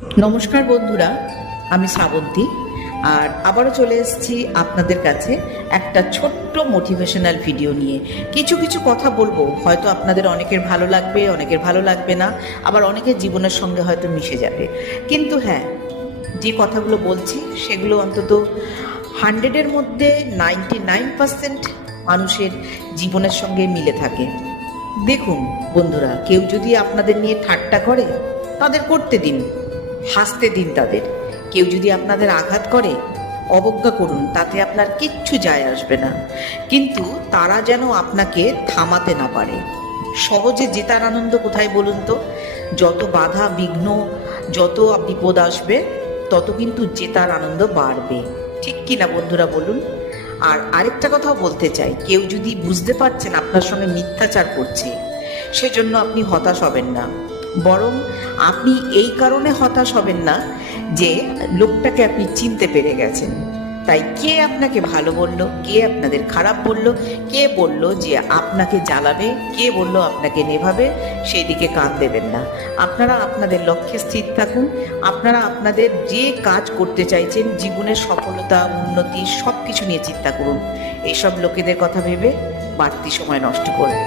নমস্কার বন্ধুরা, আমি শ্রাবন্তী। আর আবারও চলে এসেছি আপনাদের কাছে একটা ছোট্ট মোটিভেশনাল ভিডিও নিয়ে। কিছু কিছু কথা বলবো, হয়তো আপনাদের অনেকের ভালো লাগবে, অনেকের ভালো লাগবে না, আবার অনেকের জীবনের সঙ্গে হয়তো মিশে যাবে। কিন্তু হ্যাঁ, যে কথাগুলো বলছি সেগুলো অন্তত 100-এর মধ্যে 99% মানুষের জীবনের সঙ্গে মিলে থাকে। দেখুন বন্ধুরা, কেউ যদি আপনাদের নিয়ে ঠাট্টা করে, তাদের করতে দিন, হাসতে দিন তাদের। কেউ যদি আপনাদের আঘাত করে, অবজ্ঞা করুন, তাতে আপনার কিচ্ছু যায় আসবে না। কিন্তু তারা যেন আপনাকে থামাতে না পারে। সহজে জেতার আনন্দ কোথায় বলুন তো? যত বাধা বিঘ্ন, যত বিপদ আসবে, তত কিন্তু জেতার আনন্দ বাড়বে। ঠিক কি না বন্ধুরা, বলুন? আর আরেকটা কথাও বলতে চাই, কেউ যদি বুঝতে পারছেন আপনার সঙ্গে মিথ্যাচার করছে, সেজন্য আপনি হতাশ হবেন না। বরং আপনি এই কারণে হতাশ হবেন না যে লোকটাকে আপনি চিনতে পেরে গেছেন। তাই কে আপনাকে ভালো বলল, কে আপনাদের খারাপ বলল, কে বলল যে আপনাকে জ্বালাবে, কে বলল আপনাকে নেভাবে, সেই দিকে কান দেবেন না। আপনারা আপনাদের লক্ষ্যে স্থির থাকুন। আপনারা আপনাদের যে কাজ করতে চাইছেন, জীবনের সফলতা, উন্নতি, সব কিছু নিয়ে চিন্তা করুন। এইসব লোকেদের কথা ভেবে বাড়তি সময় নষ্ট করুন।